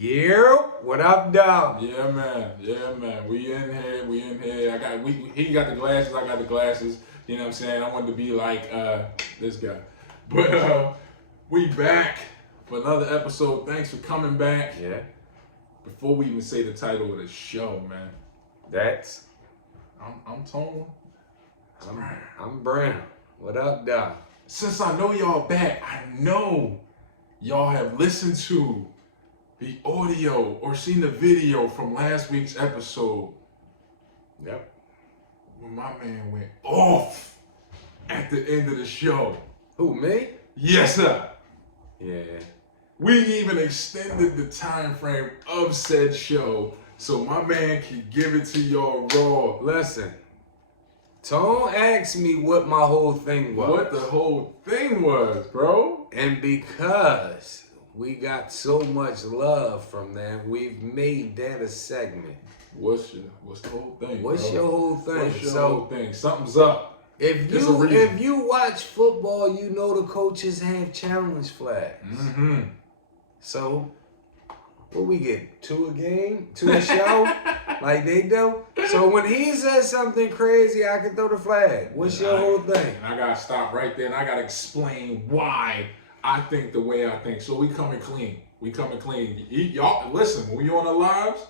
Yeah, what up, dog? Yeah, man. Yeah, man. We in here. He got the glasses. I got the glasses. You know what I'm saying? I wanted to be like this guy, but we back for another episode. Thanks for coming back. Yeah, Before we even say the title of the show, man, that's I'm Tone. I'm Brown. What up, dog? Since I know y'all back, I know y'all have listened to the audio or seen the video from last week's episode. Yep. When my man went off at the end of the show. Who, me? Yes, sir. Yeah. We even extended the time frame of said show so my man can give it to y'all raw. Listen, Tone asked me what my whole thing was. What the whole thing was, bro. And because we got so much love from them, we've made that a segment. What's the whole thing? What's your whole thing? What's your whole thing? Something's up. If you watch football, you know the coaches have challenge flags. Mm-hmm. So, what we get? 2 a game? 2 a show? Like they do? So when he says something crazy, I can throw the flag. What's your whole thing? And I gotta stop right there and I gotta explain why I think the way I think. So we coming clean. Y'all, listen, when we on the lives,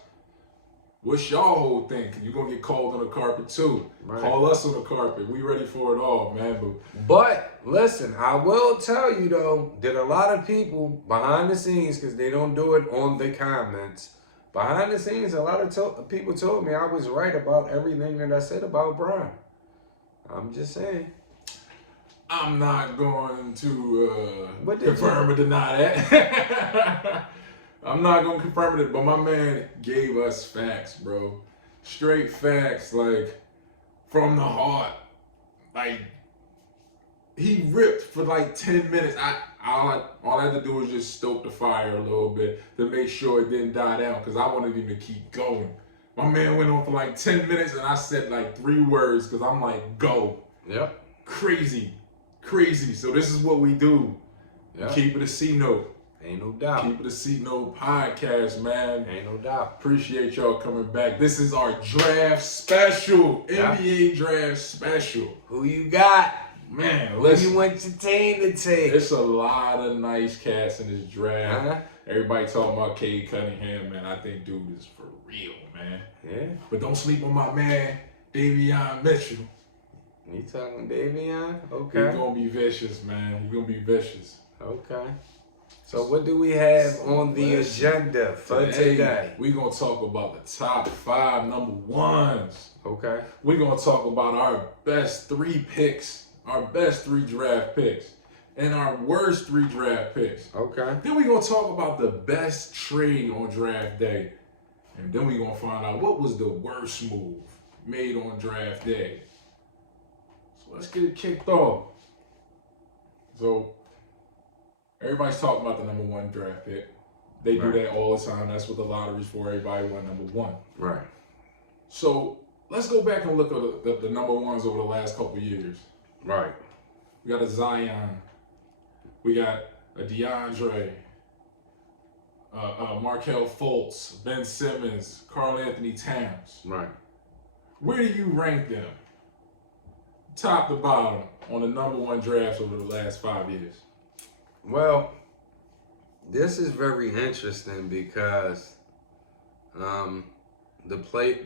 what's y'all whole thing? You gonna get called on the carpet too. Right. Call us on the carpet. We ready for it all, man. But listen, I will tell you though that a lot of people behind the scenes, because they don't do it on the comments, behind the scenes, a lot of people told me I was right about everything that I said about Brian. I'm just saying. I'm not going to What did confirm or deny that. I'm not going to confirm it, but my man gave us facts, bro. Straight facts, like, from the heart. Like, he ripped for like 10 minutes. All I had to do was just stoke the fire a little bit to make sure it didn't die down because I wanted him to keep going. My man went on for like 10 minutes and I said like 3 words because I'm like, go. Yep. Crazy. So this is what we do. Yep. Keep it a C-note. Ain't no doubt. Keep it a C-note podcast, man. Ain't no doubt. Appreciate y'all coming back. This is our draft special. NBA draft special. Who you got? Man, Who listen. you want your team to take? There's a lot of nice cats in this draft. Uh-huh. Everybody talking about Cade Cunningham, man. I think dude is for real, man. Yeah. But don't sleep on my man, Davion Mitchell. You talking Davion? Okay. He's gonna be vicious, man. He's gonna be vicious. Okay. So what do we have on the agenda for today? We're gonna talk about the top 5 number ones. Okay. We're gonna talk about our best 3 picks, our best 3 draft picks, and our worst 3 draft picks. Okay. Then we're gonna talk about the best trade on draft day. And then we're gonna find out what was the worst move made on draft day. So let's get it kicked off. So everybody's talking about the number 1 draft pick. They do that all the time. That's what the lottery's for. Everybody want number 1. Right. So let's go back and look at the number 1s over the last couple years. Right. We got a Zion. We got a DeAndre. Markelle Fultz, Ben Simmons, Karl Anthony Towns. Right. Where do you rank them? Top to bottom on the number 1 drafts over the last 5 years. Well, this is very interesting because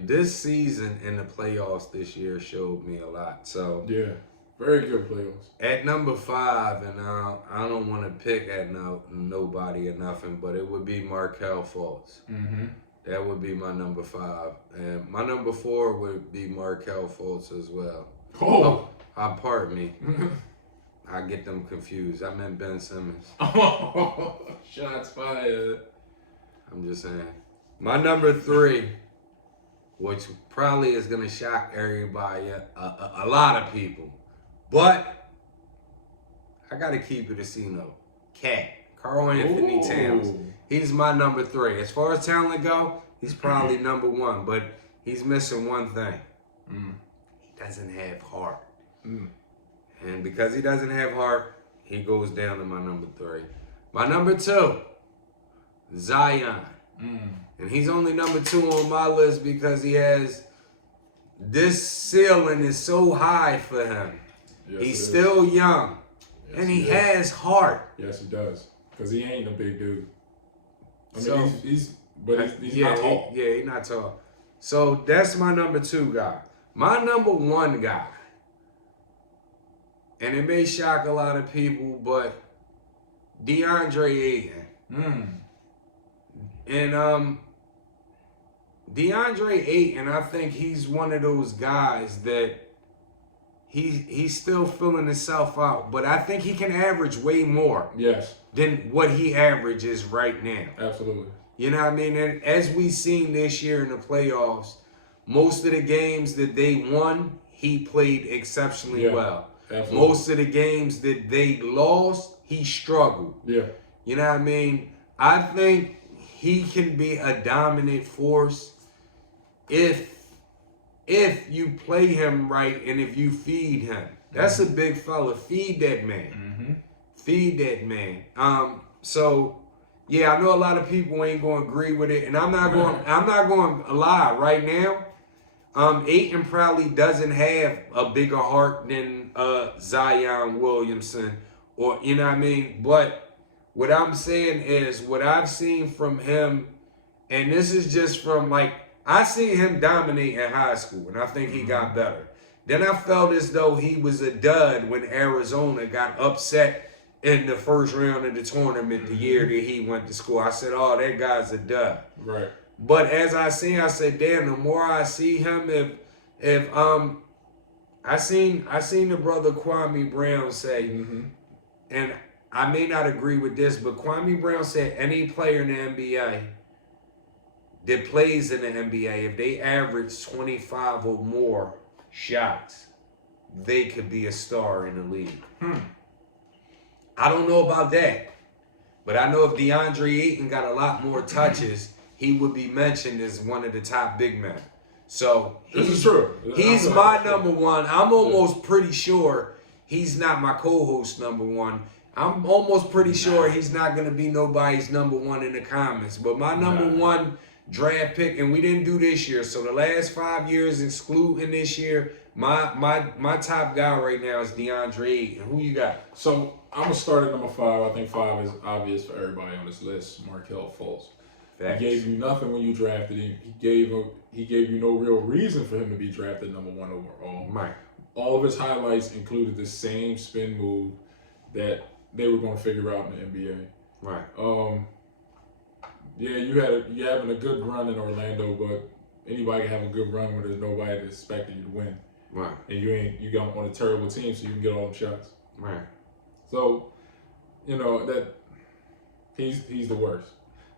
this season and the playoffs this year showed me a lot. So yeah, very good playoffs. At number 5, and I don't want to pick at nobody or nothing, but it would be Markelle Fultz. Mm-hmm. That would be my number 5, and my number 4 would be Markelle Fultz as well. Oh, pardon me. I get them confused. I meant Ben Simmons. Oh, shots fired. I'm just saying. My number 3, which probably is going to shock everybody, a lot of people, but I got to keep it a C-note. Cat. Karl Anthony Towns. He's my number 3. As far as talent go, he's probably number 1, but he's missing one thing. He doesn't have heart. And because he doesn't have heart, he goes down to my number 3. My number 2, Zion. And he's only number 2 on my list because he has this ceiling is so high for him. Yes, he's still young. Yes, and he has heart. Yes, he does. Because he ain't a big dude. I mean, So, he's not tall. He's not tall. So that's my number 2 guy. My number 1 guy, and it may shock a lot of people, but DeAndre Ayton. And DeAndre Ayton, I think he's one of those guys that he's still filling himself out, but I think he can average way more than what he averages right now. Absolutely. You know what I mean? And as we've seen this year in the playoffs, most of the games that they won, he played exceptionally well. Absolutely. Most of the games that they lost, he struggled. Yeah. You know what I mean? I think he can be a dominant force if you play him right and if you feed him. That's a big fella. Feed that man. Feed that man. So yeah, I know a lot of people ain't gonna agree with it, and I'm not going to lie right now. Ayton probably doesn't have a bigger heart than Zion Williamson, or you know what I mean. But what I'm saying is, what I've seen from him, and this is just from like I seen him dominate in high school, and I think he got better. Then I felt as though he was a dud when Arizona got upset in the first round of the tournament the year that he went to school. I said, oh, that guy's a dud. Right. But as I said, damn, the more I see him, if I seen the brother Kwame Brown say, and I may not agree with this, but Kwame Brown said any player in the NBA that plays in the NBA, if they average 25 or more shots, they could be a star in the league. I don't know about that, but I know if DeAndre Ayton got a lot more touches, he would be mentioned as one of the top big men. So this is true. He's my number 1. I'm almost pretty sure he's not my co-host number 1. I'm almost pretty sure he's not going to be nobody's number 1 in the comments. But my number 1 draft pick, and we didn't do this year, so the last 5 years excluding this year, my top guy right now is DeAndre Ayton. Who you got? So I'm gonna start at number 5. I think 5 is obvious for everybody on this list. Markelle Fultz. He gave you nothing when you drafted him. He gave you no real reason for him to be drafted number 1 overall. Right. All of his highlights included the same spin move that they were going to figure out in the NBA. Right. Yeah, you having a good run in Orlando, but anybody can have a good run when there's nobody that's expecting you to win. Right. And you got on a terrible team, so you can get all them shots. Right. So, you know that he's the worst.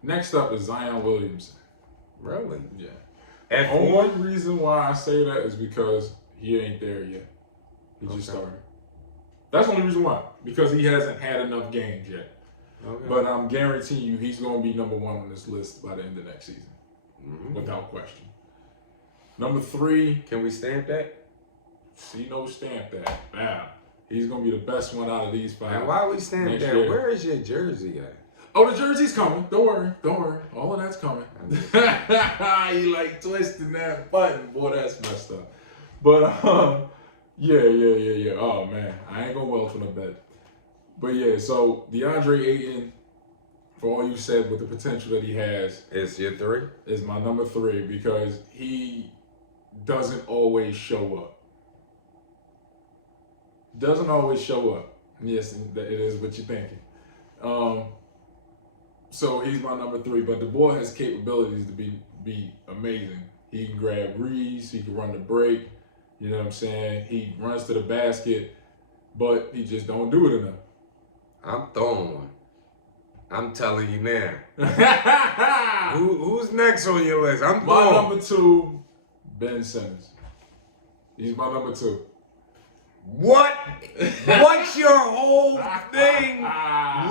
Next up is Zion Williamson. Really? Yeah. And the only reason why I say that is because he ain't there yet. He just started. That's the only reason why. Because he hasn't had enough games yet. Okay. But I'm guaranteeing you he's going to be number 1 on this list by the end of next season. Without question. Number 3. Can we stamp that? See, no stamp that. Wow. He's going to be the best one out of these 5. And why we stamp that? Year. Where is your jersey at? Oh, the jersey's coming. Don't worry. All of that's coming. You like twisting that button. Boy, that's messed up. But, yeah. Oh, man. I ain't going to welch on a bet. But, yeah, so DeAndre Ayton, for all you said with the potential that he has. Is your 3? Is my number 3 because he doesn't always show up. Doesn't always show up. Yes, it is what you're thinking. So he's my number 3, but the boy has capabilities to be amazing. He can grab reads, he can run the break, you know what I'm saying? He runs to the basket, but he just don't do it enough. I'm throwing one. I'm telling you now. Who's next on your list? I'm my throwing. Number 2, Ben Simmons. He's my number 2. What? What's your whole thing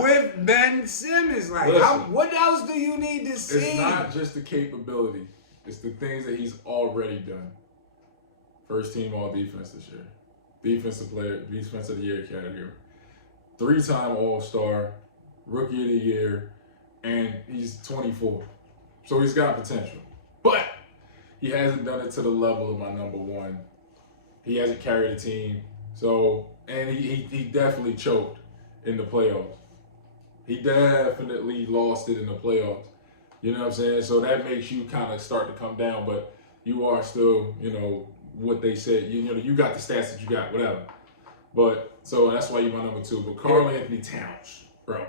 with Ben Simmons? Like, what else do you need to see? It's not just the capability. It's the things that he's already done. First team all defense this year. Defensive of the year category. 3-time All-Star, Rookie of the Year, and he's 24. So he's got potential. But he hasn't done it to the level of my number one. He hasn't carried a team. So, and he definitely choked in the playoffs. He definitely lost it in the playoffs. You know what I'm saying? So that makes you kind of start to come down, but you are still, what they said. You got the stats that you got, whatever. But so that's why you're my number two. But Karl Anthony Towns, bro.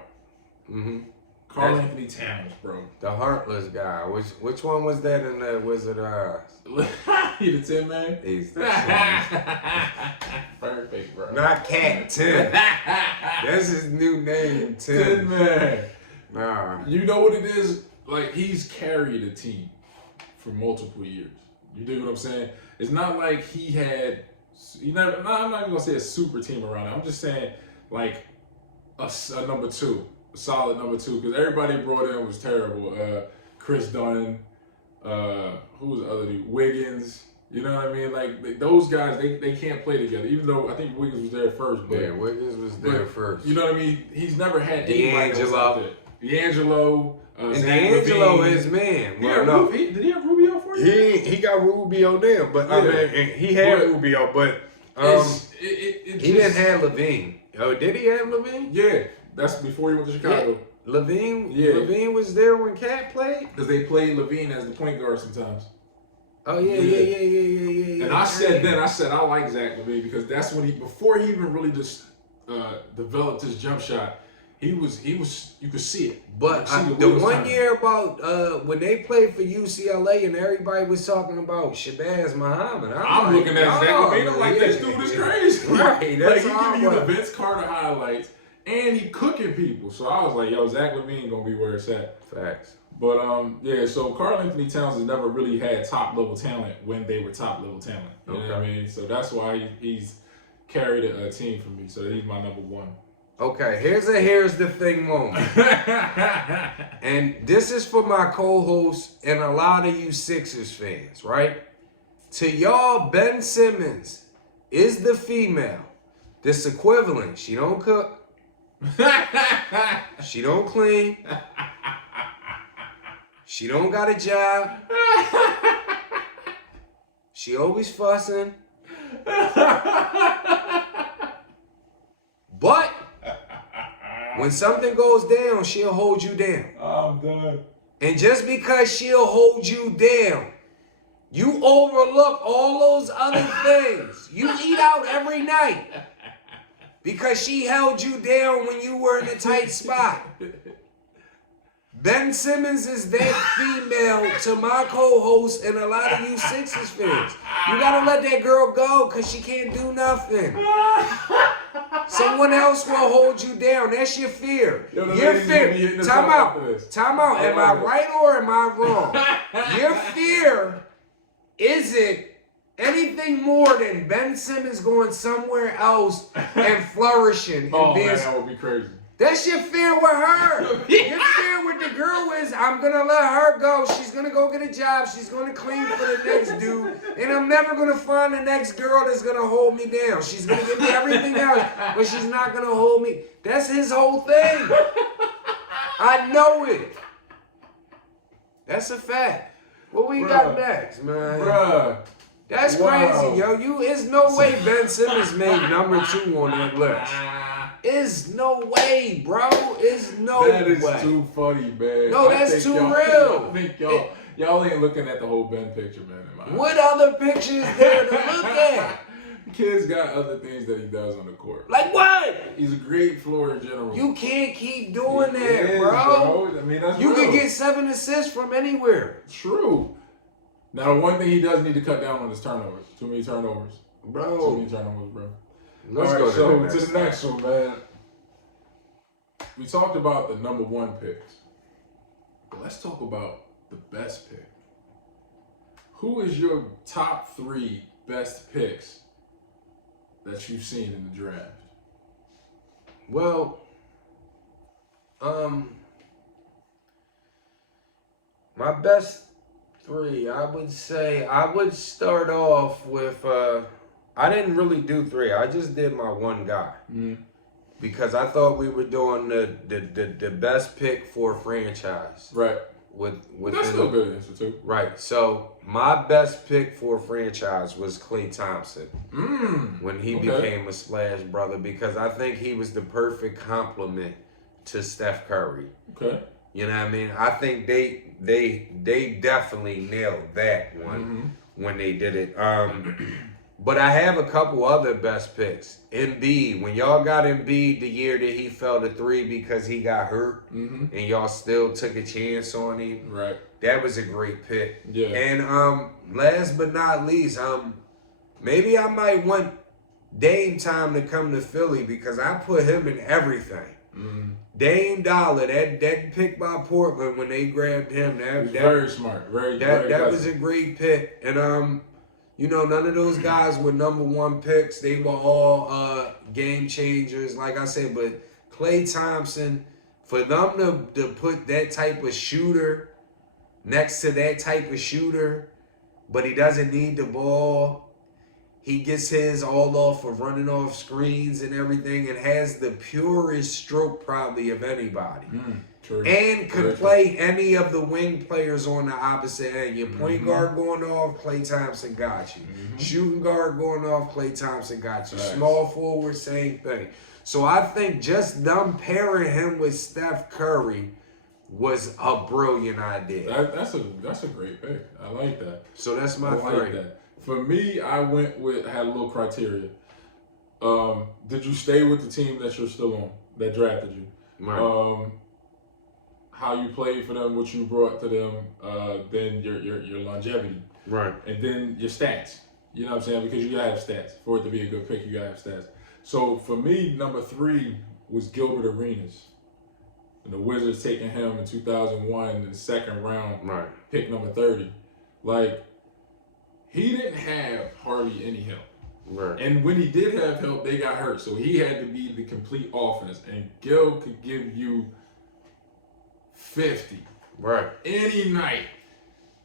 Mm-hmm. Karl Anthony Towns, bro. The heartless guy. Which one was that in the Wizard of Oz? He the 10 man? He's the 10. Perfect, bro. Not Cat 10. That's his new name, 10. 10 man. Nah. You know what it is? Like, he's carried a team for multiple years. You dig what I'm saying? It's not like he had, I'm not even going to say a super team around him. I'm just saying, like, a number two. A solid number two. Because everybody brought in was terrible. Chris Dunn. Who was the other dude? Wiggins. You know what I mean? Like, those guys, they can't play together. Even though I think Wiggins was there first. But, Yeah, Wiggins was there first. You know what I mean? He's never had anybody else out there. D'Angelo. And D'Angelo is man. Well, no, did he have Rubio for you? He got Rubio there, but Yeah. I mean, he had Rubio, but it he didn't have Levine. Oh, did he have Levine? Yeah, that's before he went to Chicago. Yeah. Levine. Yeah. Levine was there when Cat played. Because they played Levine as the point guard sometimes. Oh yeah. And I said I like Zach Levine because that's when before he even really just developed his jump shot. He was you could see it. But the one year about when they played for UCLA and everybody was talking about Shabazz Muhammad. I'm looking at Zach Levine. I'm like, this dude is crazy. Right, that's like, how he giving you the Vince Carter highlights and he cooking people. So I was like, yo, Zach Levine gonna be where it's at. Facts. But yeah, so Karl Anthony Towns has never really had top level talent when they were top level talent. You know what I mean? So that's why he's carried a team for me. So he's my number one. Okay, here's the thing moment. And this is for my co-hosts and a lot of you Sixers fans, right? To y'all, Ben Simmons is the female. This equivalent. She don't cook. She don't clean. She don't got a job. She always fussing. But when something goes down, she'll hold you down. I'm done. And just because she'll hold you down, you overlook all those other things. You eat out every night because she held you down when you were in a tight spot. Ben Simmons is that female to my co-host and a lot of you Sixers fans. You gotta let that girl go because she can't do nothing. Someone else will hold you down. That's your fear. Your fear. Time out. Am I right or am I wrong? Your fear isn't anything more than Ben Simmons going somewhere else and flourishing. Oh, man, that would be crazy. That's your fear with her. Your fear with the girl is, I'm going to let her go. She's going to go get a job. She's going to clean for the next dude. And I'm never going to find the next girl that's going to hold me down. She's going to give me everything else, but she's not going to hold me. That's his whole thing. I know it. That's a fact. What we got next, man? Bruh. That's crazy, yo. It's no way Ben Simmons made number 2 on that list. Is no way, bro. Is no way. That is too funny, man. No, that's too real. I think y'all ain't looking at the whole Ben picture, man. What other pictures there to look at? The kid's got other things that he does on the court. Like what? He's a great floor general. You can't keep doing that, bro. I mean, that's you real. can get 7 assists from anywhere. True. Now, the one thing he does need to cut down on is turnovers. Too many turnovers. Bro. Too many turnovers, bro. Let's All right, go to the next one, man. We talked about the number 1 picks. But let's talk about the best pick. Who is your top 3 best picks that you've seen in the draft? Well, my best 3, I would say, I would start off with, I didn't really do 3. I just did my 1 guy. Mm-hmm. Because I thought we were doing the best pick for a franchise. Right. That's still a good answer too. Right. So my best pick for a franchise was Klay Thompson when he became a splash brother, because I think he was the perfect complement to Steph Curry. Okay. You know what I mean? I think they definitely nailed that one when they did it. But I have a couple other best picks. Embiid, when y'all got Embiid the year that he fell to 3 because he got hurt, and y'all still took a chance on him. Right. That was a great pick. Yeah. And last but not least, maybe I might want Dame time to come to Philly, because I put him in everything. Dame Dollar, that pick by Portland when they grabbed him, that very smart. That was a great pick. And you know, none of those guys were #1 picks. They were all game changers, like I said. But Klay Thompson, for them to put that type of shooter next to that type of shooter, but he doesn't need the ball. He gets his all off of running off screens and everything, and has the purest stroke probably of anybody. True. And could play any of the wing players on the opposite end. Your point guard going off, Klay Thompson got you. Shooting guard going off, Klay Thompson got you. Nice. Small forward, same thing. So I think just them pairing him with Steph Curry was a brilliant idea. That's a great pick. I like that. So that's my I three. like that. For me, I had a little criteria. Did you stay with the team that you're still on, that drafted you? Right. How you played for them, what you brought to them, then your longevity. Right. And then your stats. You know what I'm saying? Because you gotta have stats. For it to be a good pick, you gotta have stats. So for me, number 3 was Gilbert Arenas. And the Wizards taking him in 2001 in the second round, Right. pick number 30. Like, he didn't have hardly any help. Right. And when he did have help, they got hurt. So he had to be the complete offense. And Gil could give you 50. Right. Any night.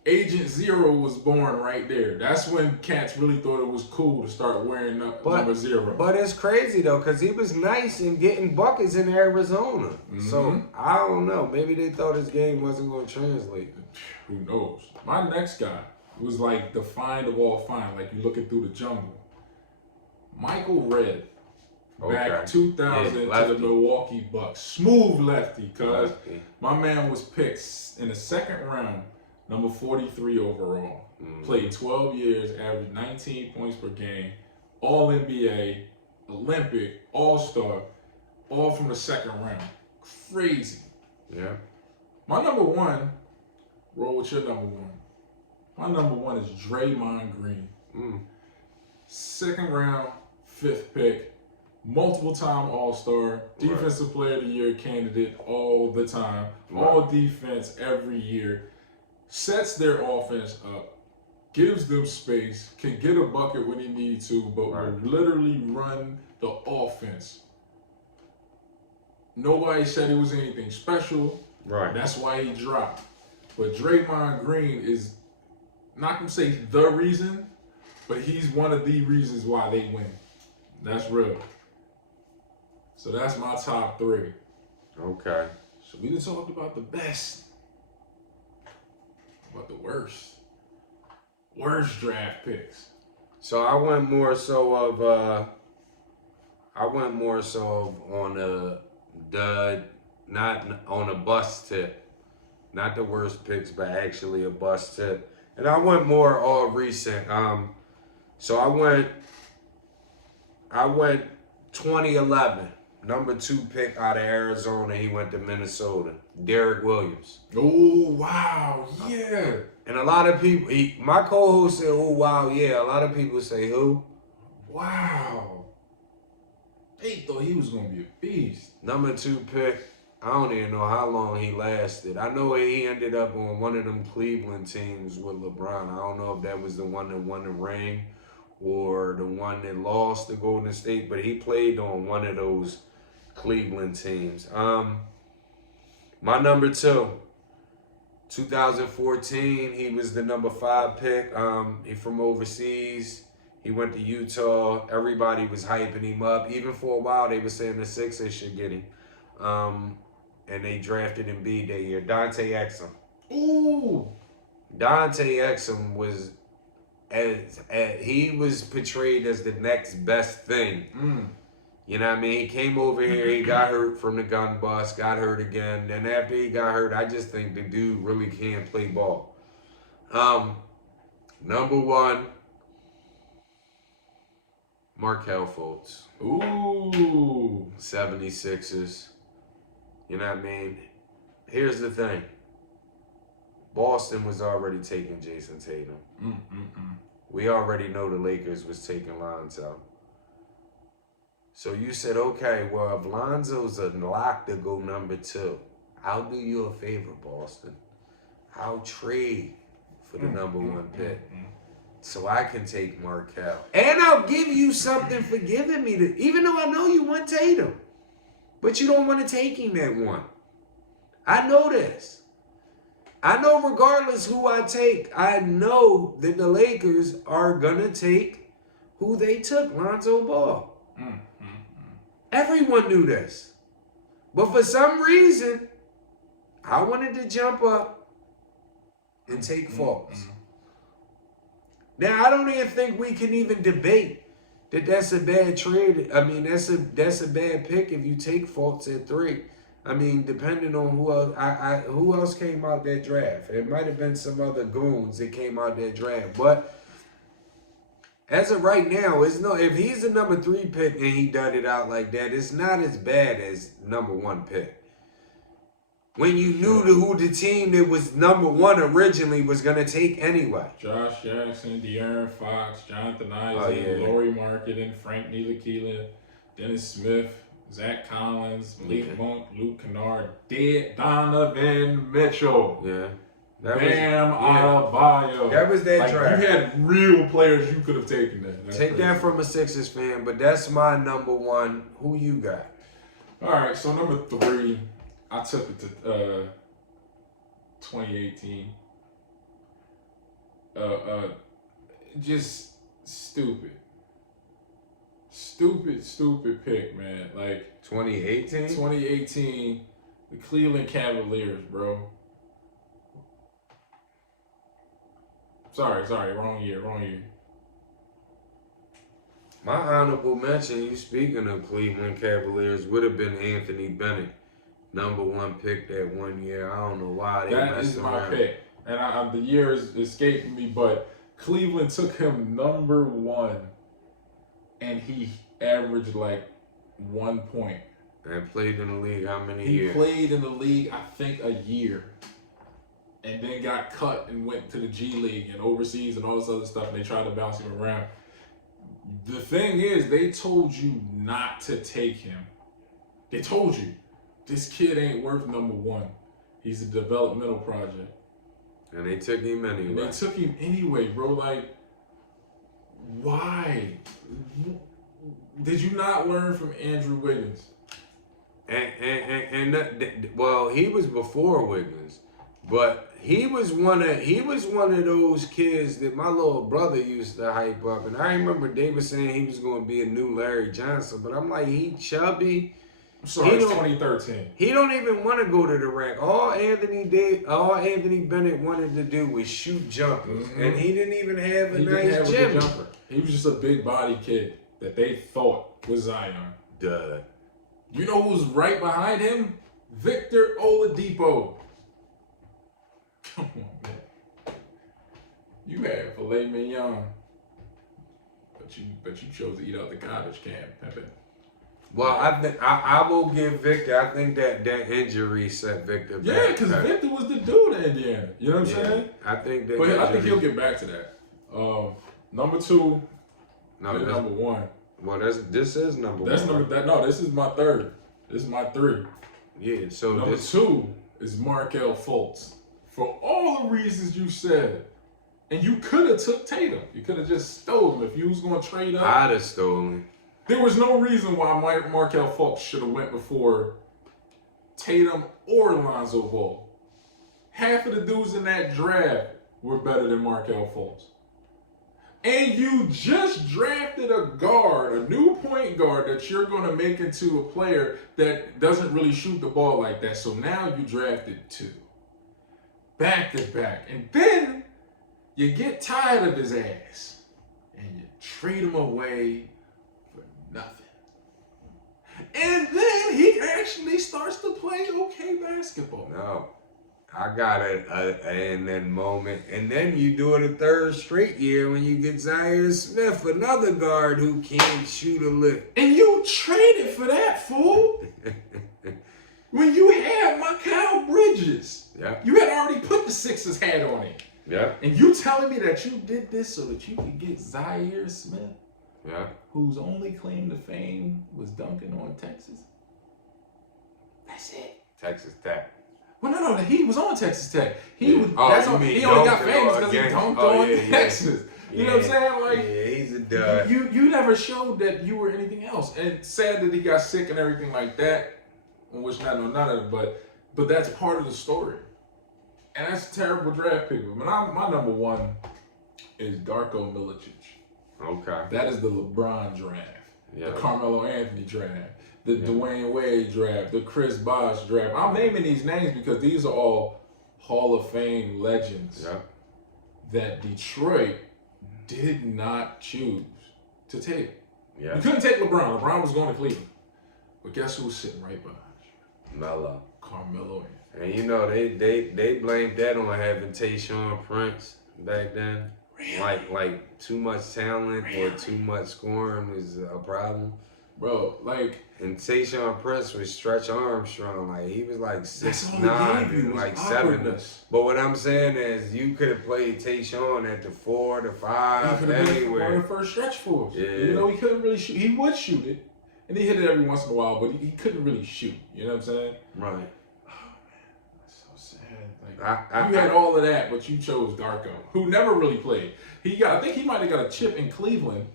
Agent Zero was born right there. That's when cats really thought it was cool to start wearing number 0. But it's crazy though, because he was nice and getting buckets in Arizona. So I don't know. Maybe they thought his game wasn't going to translate. Who knows? My next guy was like the find of all find, like you looking through the jungle. Michael Redd. Back 2000 to the Milwaukee Bucks. Smooth lefty, cuz my man was picked in the second round, number 43 overall. Played 12 years, averaged 19 points per game, All NBA, Olympic, All-Star, all from the second round. Crazy. Yeah. My number 1, roll with your number 1. My number 1 is Draymond Green. Second round, 5th pick. Multiple time All-Star, Defensive Player of the Year candidate all the time, all defense every year, sets their offense up, gives them space, can get a bucket when he needs to, but will literally run the offense. Nobody said it was anything special. Right. That's why he dropped. But Draymond Green is, not going to say the reason, but he's one of the reasons why they win. That's real. So that's my top 3. Okay. So we done talked about the best. About the worst. Worst draft picks. So I went more so on the not on a bust tip. Not the worst picks, but actually a bust tip. And I went more all recent. So I went 2011. Number 2 pick out of Arizona. He went to Minnesota. Derek Williams. Oh, wow. Yeah. And a lot of people, my co-host said, oh, wow, yeah. A lot of people say, who? Wow. They thought he was going to be a beast. Number 2 pick. I don't even know how long he lasted. I know he ended up on one of them Cleveland teams with LeBron. I don't know if that was the one that won the ring or the one that lost to Golden State, but he played on one of those Cleveland teams. My number 2, 2014, he was the number 5 pick. He from overseas. He went to Utah. Everybody was hyping him up. Even for a while, they were saying the Sixers should get him. And they drafted Embiid that year. Dante Exum. Ooh. Dante Exum was as he was portrayed as the next best thing. You know what I mean? He came over here, he got hurt from the gun bust, got hurt again. Then after he got hurt, I just think the dude really can play ball. Number 1, Markelle Fultz. Ooh. 76ers. You know what I mean? Here's the thing. Boston was already taking Jason Tatum. We already know the Lakers was taking Lonzo. So you said, okay, well, if Lonzo's a lock to go number 2, I'll do you a favor, Boston. I'll trade for the number 1 pick so I can take Markelle. And I'll give you something for giving me the, even though I know you want Tatum. But you don't want to take him at 1. I know this. I know regardless who I take, I know that the Lakers are going to take who they took, Lonzo Ball. Everyone knew this. But for some reason, I wanted to jump up and take Fultz. Now, I don't even think we can even debate that that's a bad trade. I mean, that's a bad pick if you take Fultz at 3. I mean, depending on who else, who else came out that draft. It might have been some other goons that came out that draft. But as of right now, if he's the number 3 pick and he done it out like that, it's not as bad as number 1 pick. When you knew who the team that was number 1 originally was going to take anyway. Josh Jackson, De'Aaron Fox, Jonathan Isaac, Laurie Marketing, Frank Ntilikina, Dennis Smith, Zach Collins, Malik Monk, Luke Kennard, Donovan Mitchell. Yeah. Bam Adebayo. That was that draft. You had real players you could have taken that. Take that from a Sixers fan, but that's my number 1. Who you got? All right, so number 3, I took it to 2018. Just stupid. Stupid pick, man. Like 2018? 2018, the Cleveland Cavaliers, bro. Sorry, wrong year. My honorable mention, you speaking of Cleveland Cavaliers, would have been Anthony Bennett, number 1 pick that 1 year. I don't know why they that is my pick, and the year is escaping me, but Cleveland took him number 1, and he averaged like 1 point. And played in the league how many He years? played in the league, I think, a year. And then got cut and went to the G League and overseas and all this other stuff, and they tried to bounce him around. The thing is, they told you not to take him. They told you, this kid ain't worth number 1. He's a developmental project. And they took him anyway. And they took him anyway, bro. Like, why? Did you not learn from Andrew Wiggins? Well, he was before Wiggins. But he was one of those kids that my little brother used to hype up. And I remember they were saying he was going to be a new Larry Johnson. But I'm like, he chubby. I'm sorry, it's 2013. He don't even want to go to the rack. All Anthony Bennett wanted to do was shoot jumpers. And he didn't even have a nice gym. He was just a big body kid that they thought was Zion. Duh. You know who's right behind him? Victor Oladipo. Come on, man. You had filet mignon, but you chose to eat out the garbage can, Pepe. Well, I will give Victor. I think that injury set Victor back. Yeah, because Victor was the dude in Indiana. You know what I'm saying? I think that. But I think he'll get back to that. Number 2. No, number 1. Well, this is number 1. That's no, this is my 3rd. This is my 3. Yeah. So number 2 is Markelle Fultz. For all the reasons you said. And you could have took Tatum. You could have just stole him if you was going to trade up. I'd have stolen. There was no reason why Markelle Fultz should have went before Tatum or Lonzo Ball. Half of the dudes in that draft were better than Markelle Fultz. And you just drafted a guard, a new point guard that you're going to make into a player that doesn't really shoot the ball like that. So now you drafted 2. back to back. And then you get tired of his ass and you trade him away for nothing. And then he actually starts to play okay basketball. No. I got it in that moment. And then you do it a third straight year when you get Zaire Smith, another guard who can't shoot a lick. And you traded for that, fool. When you had Mikal Bridges. Yeah. You had already put the Sixers hat on him. Yeah. And you telling me that you did this so that you could get Zaire Smith? Yeah. Whose only claim to fame was dunking on Texas? That's it. Texas Tech. Well, no, he was on Texas Tech. He Yeah. was. Oh, that's you on, mean he only got dunked famous on because he again. dunked Oh, on yeah, yeah. Texas. You know what I'm saying? Like, yeah, he's a dud. you never showed that you were anything else. And sad that he got sick and everything like that. Which I know none of it, but that's part of the story. And that's a terrible draft pick. But my number one is Darko Milicic. Okay. That is the LeBron draft, Yeah. the Carmelo Anthony draft, the Dwayne Wade draft, the Chris Bosh draft. I'm naming these names because these are all Hall of Fame legends that Detroit did not choose to take. Yeah. You couldn't take LeBron. LeBron was going to Cleveland. But guess who was sitting right behind you? Melo. Carmelo Anthony. And you know, they blamed that on having Tayshaun Prince back then. Really? Like too much talent or too much scoring was a problem. Bro, like, And Tayshaun Prince was Stretch Armstrong. Like he was like that's all 6'9", he gave you, like was 7. awkwardness. But what I'm saying is, you could have played Tayshaun at the 4, the 5, He could have been one anywhere. of the first stretch for us. Yeah. You know, he couldn't really shoot. He would shoot it, and he hit it every once in a while, but he couldn't really shoot. You know what I'm saying? Right. Oh, man. That's so sad. Like, you had I, all of that, but you chose Darko, who never really played. I think he might have got a chip in Cleveland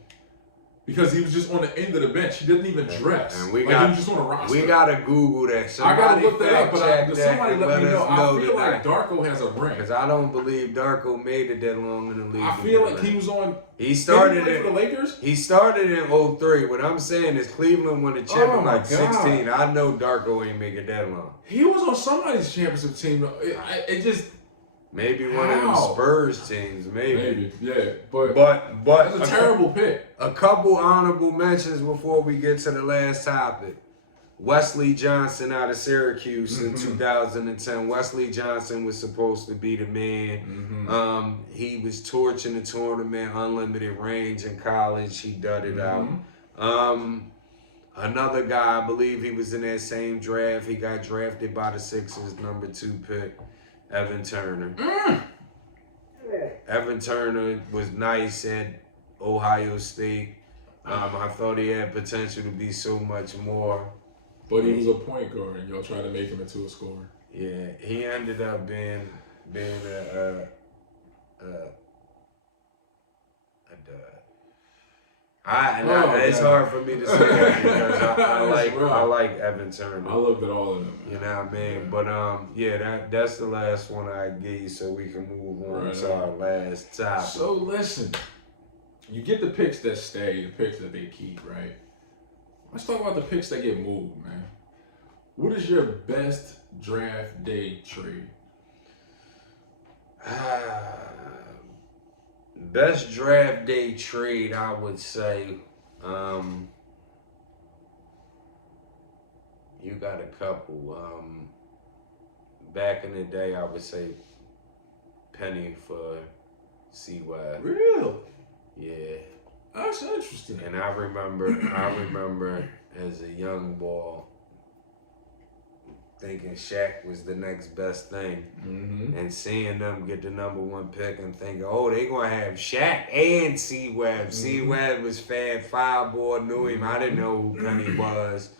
because he was just on the end of the bench. He didn't even dress. And he was just on a roster. we gotta Google that. I gotta look that up, fact but check somebody that let me and know. us I feel tonight. like Darko has a ring. Because I don't believe Darko made it that long in the league. I feel like he was on. He started for the in Lakers. He started in 03. What I'm saying is Cleveland won the chip Oh in my like God. 16. I know Darko ain't make it that long. He was on somebody's championship team. It just Maybe one of them How? Spurs teams, maybe. yeah, but But that's a terrible pick. A couple honorable mentions before we get to the last topic. Wesley Johnson out of Syracuse in 2010. Wesley Johnson was supposed to be the man. He was torching the tournament, unlimited range in college. He dudded out. Another guy, I believe he was in that same draft. He got drafted by the Sixers, number 2 pick, Evan Turner. Evan Turner was nice at Ohio State. I thought he had potential to be so much more. But he was a point guard, and y'all tried to make him into a scorer. Yeah, he ended up being a dud. It's hard for me to say that because I like Evan Turner. I looked at all of them. You know what I mean? But that's the last one I give you, so we can move on to our last topic. So listen, you get the picks that stay, the picks that they keep, right? Let's talk about the picks that get moved, man. What is your best draft day trade? Best draft day trade, I would say. You got a couple. Back in the day, I would say Penny for C-Web. Really? Yeah. That's interesting. And I remember as a young boy thinking Shaq was the next best thing. And seeing them get the number 1 pick and thinking, oh, they going to have Shaq and C-Web. C-Web was Fab Fireball, knew him. I didn't know who Penny was.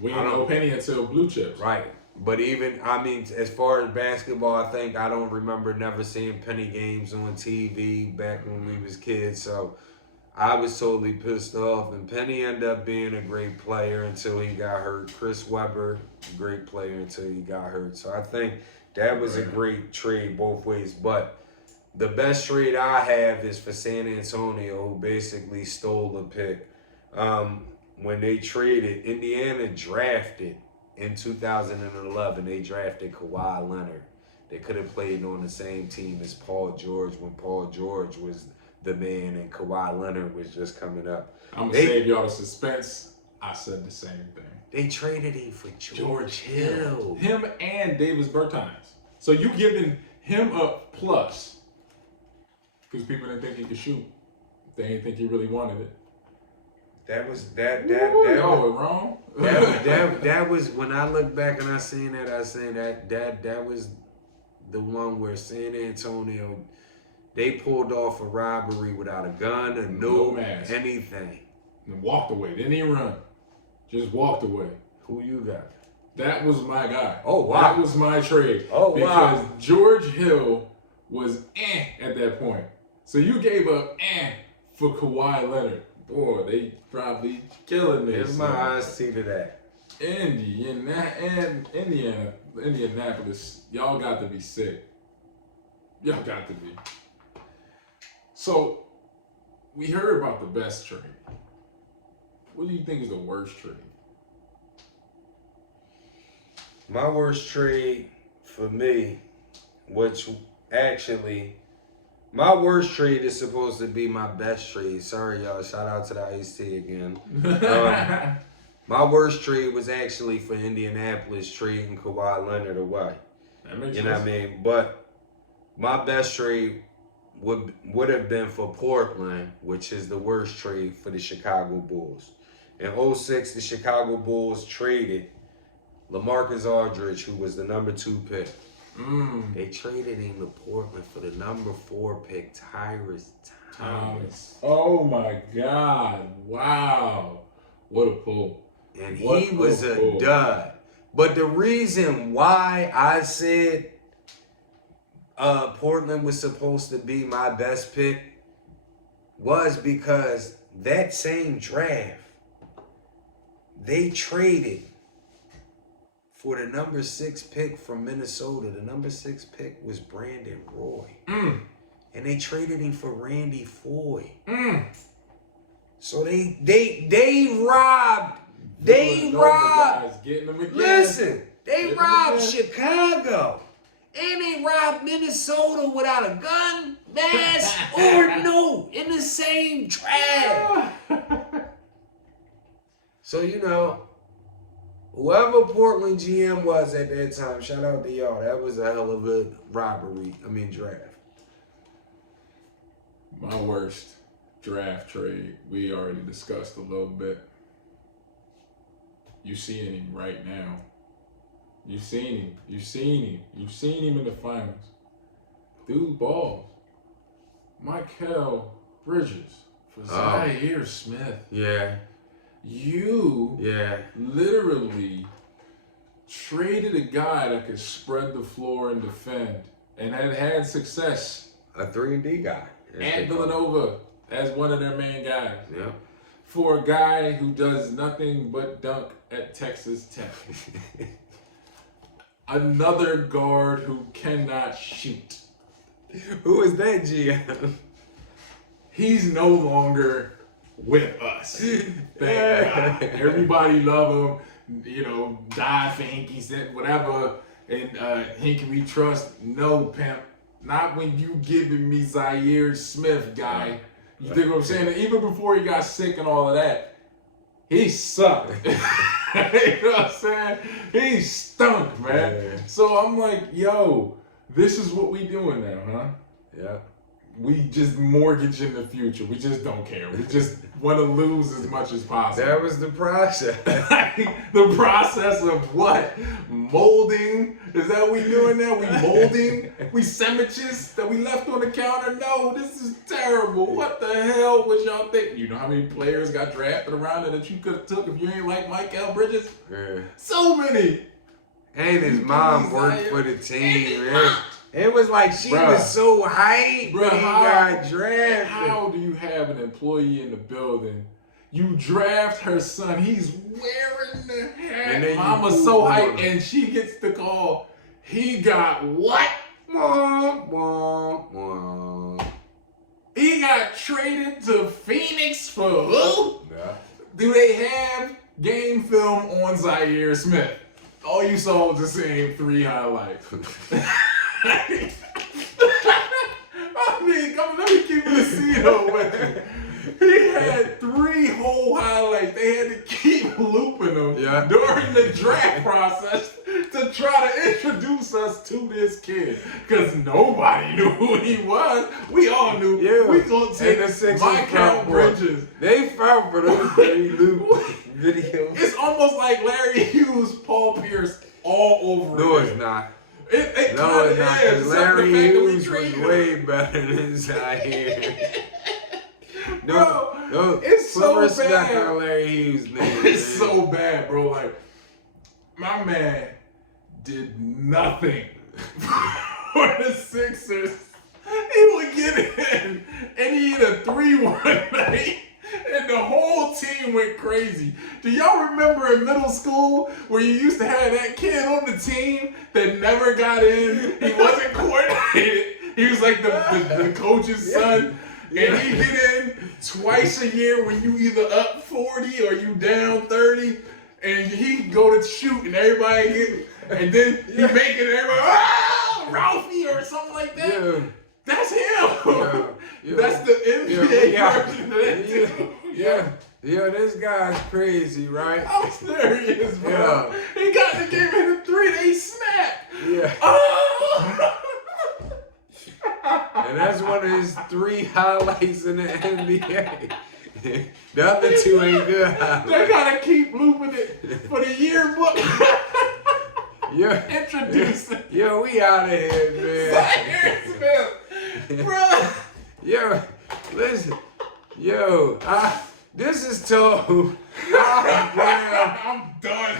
We didn't know Penny until Blue Chips. Right. But as far as basketball, I don't remember never seeing Penny games on TV back when we was kids. So I was totally pissed off. And Penny ended up being a great player until he got hurt. Chris Webber, great player until he got hurt. So I think that was a great trade both ways. But the best trade I have is for San Antonio, who basically stole the pick. When they traded, Indiana drafted in 2011, they drafted Kawhi Leonard. They could have played on the same team as Paul George when Paul George was the man and Kawhi Leonard was just coming up. I'm going to save y'all the suspense. I said the same thing. They traded him for George Hill. Him and Davis Bertans. So you giving him a plus because people didn't think he could shoot. They didn't think he really wanted it. That was wrong. that was when I look back and I seen that was the one where San Antonio, they pulled off a robbery without a gun or no mask, anything. And walked away. Didn't even run. Just walked away. Who you got? That was my guy. Oh, wow. That was my trade. Oh, wow. Because George Hill was at that point. So you gave up for Kawhi Leonard. Boy, they probably killing me. Here's my eyes see to that. Indianapolis, y'all got to be sick. Y'all got to be. So, we heard about the best trade. What do you think is the worst trade? My worst trade for me, which actually, my worst trade is supposed to be my best trade. Sorry, y'all. Shout out to the Ice T again. My worst trade was actually for Indianapolis trading Kawhi Leonard away. That makes sense. You know what I mean? But my best trade would have been for Portland, which is the worst trade for the Chicago Bulls. In 2006, the Chicago Bulls traded LaMarcus Aldridge, who was the number 2 pick. They traded him to Portland for the number 4 pick, Tyrese Thomas. Oh my God. Wow. What a pull. And he was a dud. But the reason why I said Portland was supposed to be my best pick was because that same draft, they traded for the number 6 pick from Minnesota. The number 6 pick was Brandon Roy. And they traded him for Randy Foye. So they robbed. They robbed. Listen, they robbed Chicago. And they robbed Minnesota without a gun, mask, or no, in the same draft. So, you know, whoever Portland GM was at that time, shout out to y'all. That was a hell of a draft. My worst draft trade, we already discussed a little bit. You seeing him right now. You've seen him. You've seen him in the finals. Dude balls. Mikal Bridges for Zaire Smith. Yeah. You literally traded a guy that could spread the floor and defend and had success. A 3-and-D guy. At Villanova as one of their main guys. Yeah. For a guy who does nothing but dunk at Texas Tech. Another guard who cannot shoot. Who is that GM? He's no longer with us. Thank God. Everybody love him. You know, die for Hinkie, said whatever. And Hinkie we trust. No, pimp. Not when you giving me Zaire Smith, guy. You think what I'm saying? And even before he got sick and all of that, he sucked. You know what I'm saying? He stunk, man. Yeah. So I'm like, yo, this is what we doing now, huh? Yeah. We just mortgage in the future. We just don't care. We just want to lose as much as possible. That was the process. The process of what? Molding? Is that what we doing now? We molding? We sandwiches that we left on the counter? No, this is terrible. What the hell was y'all thinking? You know how many players got drafted around it that you could have took if you ain't like Mikal Bridges? Yeah. So many. And his mom worked for the team, man. It was like she was so hyped when he got drafted. How do you have an employee in the building? You draft her son. He's wearing the hat. Mama's so hyped, and she gets the call. He got what? He got traded to Phoenix for who? Yeah. Do they have game film on Zaire Smith? All you saw was the same 3 highlights. I mean, come on, let me keep the scene with you. He had 3 whole highlights. They had to keep looping them during the draft process to try to introduce us to this kid. Because nobody knew who he was. We all knew. We gonna take Mike Bridges. They fell for those 3 loop videos. It's almost like Larry Hughes, Paul Pierce, all over No, again. it's not. It No, it's not. Because Larry Hughes was him. way better than Zaire. Bro, it's so respect bad. on Larry Hughes' name. It's so bad, bro. Like, my man did nothing for the Sixers. He would get in and he hit a 3-1 night. And the whole team went crazy. Do y'all remember in middle school where you used to have that kid on the team that never got in? He wasn't coordinated. He was like the coach's son. And he get in twice a year when you either up 40 or you down 30. And he go to shoot and everybody get, and then he make it and everybody, Ralphie or something like that. Yeah. That's him. That's the NBA version of that too. Yeah, this guy's crazy, right? I'm serious, bro. He got the game in the 3, they snapped. Yeah. Oh! And that's one of his 3 highlights in the NBA. The other 2 ain't good highlights. They gotta keep looping it for the yearbook. Introduce it. Yo, we out of here, man. Bro. Yo, listen. Yo, this is told. I'm done.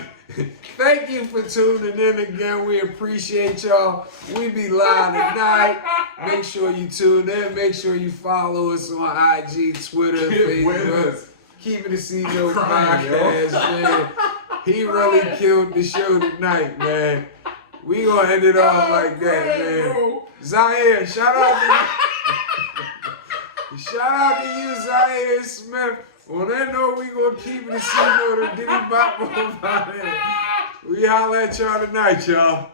Thank you for tuning in again. We appreciate y'all. We be live tonight. Make sure you tune in. Make sure you follow us on IG, Twitter, Facebook. Keep it a CEO podcast, man. He really killed the show tonight, man. We gonna end it off like that, man. Zaire, shout out to you. Shout out to you, Zaire Smith. On that note, we gonna keep it a CEO to Diddy Bop. We holla at y'all tonight, y'all.